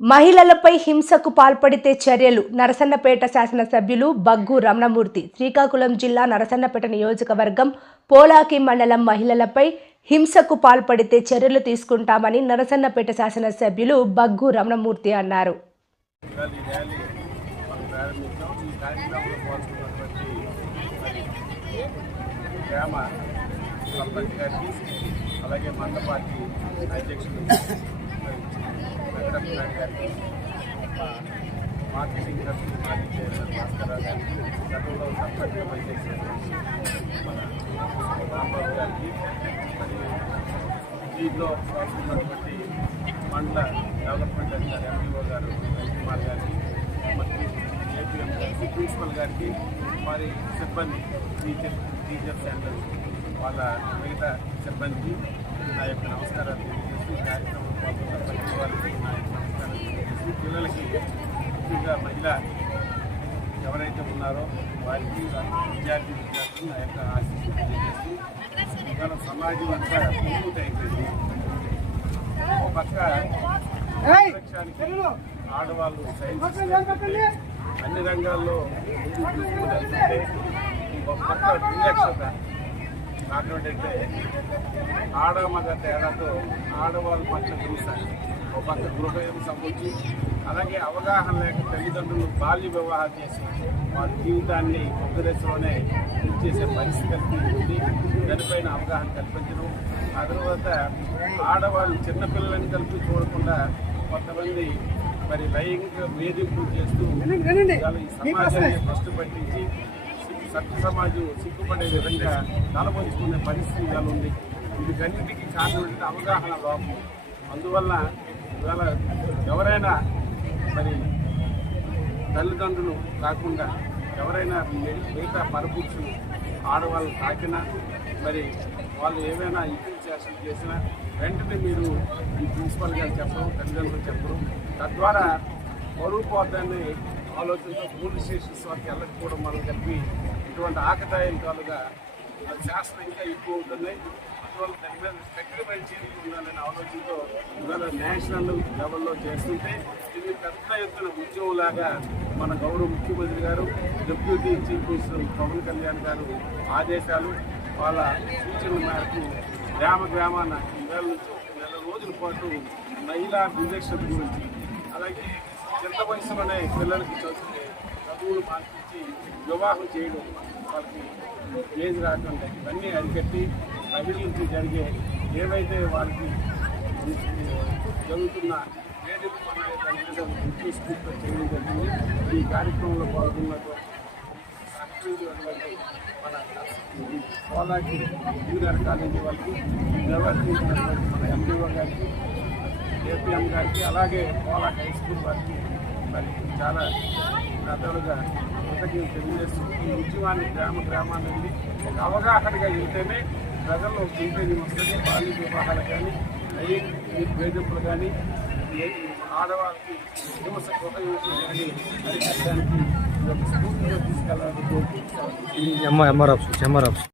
మహిళలపై హింసకు పాల్పడితే చర్యలు నరసన్నపేట శాసనసభ్యులు బగ్గు రమణమూర్తి శ్రీకాకుళం జిల్లా నరసన్నపేట నియోజకవర్గం పోలాకి మండలం మహిళలపై హింసకు పాల్పడితే చర్యలు తీసుకుంటామని నరసన్నపేట శాసనసభ్యులు బగ్గు రమణమూర్తి అన్నారు. అలాగే మండ పార్టీ అధ్యక్షులు మార్కెటింగ్ ట్రస్ట్ మాజీ చైర్మన్ భాస్కరరావు గారికి, గతంలో సర్పంచ్గా పనిచేసిన మన రాంబాబు గారికి, మరి దీంట్లో ఉన్నటువంటి మండల డెవలప్మెంట్ అధికారి ఎంపీఓ గారు రవికుమార్ గారికి, మరియు ఏపీఎం గారికి, ప్రిన్సిపల్ గారికి, వారి సిబ్బంది టీచర్స్ అండ్ వాళ్ళ మిగతా సిబ్బందికి నా యొక్క నమస్కారాలు తెలియజేస్తూ ఈ కార్యక్రమంలో పాల్గొన్న ప్రతి వారికి నా యొక్క నమస్కారాలు తెలియజేస్తూ పిల్లలకి ముఖ్యంగా మహిళ ఎవరైతే ఉన్నారో వారికి విద్యార్థులు నా యొక్క ఆశీస్సులు తెలియజేస్తూ ఇవాళ సమాజం అంతా పూర్తి అయిపోయింది. ఒక పక్క లక్ష్యానికి ఆడవాళ్ళు సైన్స్ అన్ని రంగాల్లో తీసుకుంటే ఒక పక్క విలక్షణత కాకపోతే ఆడ మగ తేడాతో ఆడవాళ్ళు పట్ల హింస, ఒక పక్క గృహం సంబంధించి అలాగే అవగాహన లేక తల్లిదండ్రులు బాల్య వివాహం చేసి వాళ్ళ జీవితాన్ని ఒక దశలోనే చేసే పరిస్థితి ఉంది. దానిపైన అవగాహన కల్పించడం, ఆ తర్వాత ఆడవాళ్ళు చిన్నపిల్లలని కలిపి చూడకుండా కొంతమంది మరి లైంగిక వేధింపులు చేస్తూ ఈ సమాజాన్ని ఫస్ట్ పట్టించి సత్య సమాజం సిగ్గుపడే విధంగా తలపంచుకునే పరిస్థితి ఇవాళ ఉంది. వీటికన్నిటికీ కారణం అవగాహన లోపం. అందువల్ల ఇవాళ ఎవరైనా మరి తల్లిదండ్రులు కాకుండా ఎవరైనా మిగతా పరపురుషులు ఆడవాళ్ళు తాకినా మరి వాళ్ళు ఏమైనా ఇన్ఫెక్షన్ చేసినా వెంటనే మీరు ఈ ప్రిన్సిపల్ గారు చెప్పడం, తల్లిదండ్రులు చెప్పడం, తద్వారా పరువు పోతాన్ని ఆలోచనతో పోలీస్ స్టేషన్స్ వరకు వెళ్ళకపోవడం మనం చెప్పి ఇటువంటి ఆకతాయికాలుగా శాస్త్రం ఇంకా ఎక్కువ ఉంటున్నాయి. అందువల్ల దాని మీద కఠినమైన చర్యలు ఉండాలనే ఆలోచనతో ఇవాళ నేషనల్ లెవెల్లో చేస్తుంటే ఇది పెద్ద ఎత్తున ఉద్యమంలాగా మన గౌరవ ముఖ్యమంత్రి గారు, deputy chief minister Pawan Kalyan గారు ఆదేశాలు, వాళ్ళ సూచనల మేరకు గ్రామాన ఈవేళ నుంచి ఒక నెల రోజుల పాటు మహిళా వివక్షత గురించి, అలాగే చిన్న వయసులోనే పిల్లలకి చదువులు మార్పించి వివాహం చేయడం, వాళ్ళకి ఏజ్ రాకుండా ఇవన్నీ అరికట్టి మహిళల నుంచి జరిగే ఏవైతే వాళ్ళకి జరుగుతున్న వేదిక దాని మీద ఉద్దేశంతో చేయడం జరిగింది. ఈ కార్యక్రమంలో పాల్గొన్నటువంటి మన పోలాకి జూనియర్ కాలేజీ వాళ్ళకి నిర్వర్తించినటువంటి మన ఎంపీఓ గారికి, ఏపీఎం గారికి, అలాగే పోలాకి హై స్కూల్ వారికి మరి చాలా రకాలుగా కృతజ్ఞతలు తెలియజేస్తూ ఈ ఉద్యమాన్ని గ్రామాన్ని వెళ్ళి ఒక అవగాహనగా వెళ్తేనే ప్రజల్లో చైతన్యం వస్తుంది. బాల్య వివాహాలు కానీ, లైంగిక వేధింపులు కానీ, ఆడవాళ్ళకి హింస గృహ హింసలు కానీ అరికట్టడానికి స్ఫూర్తిగా తీసుకెళ్లాలని కోరుకుంటున్నాను.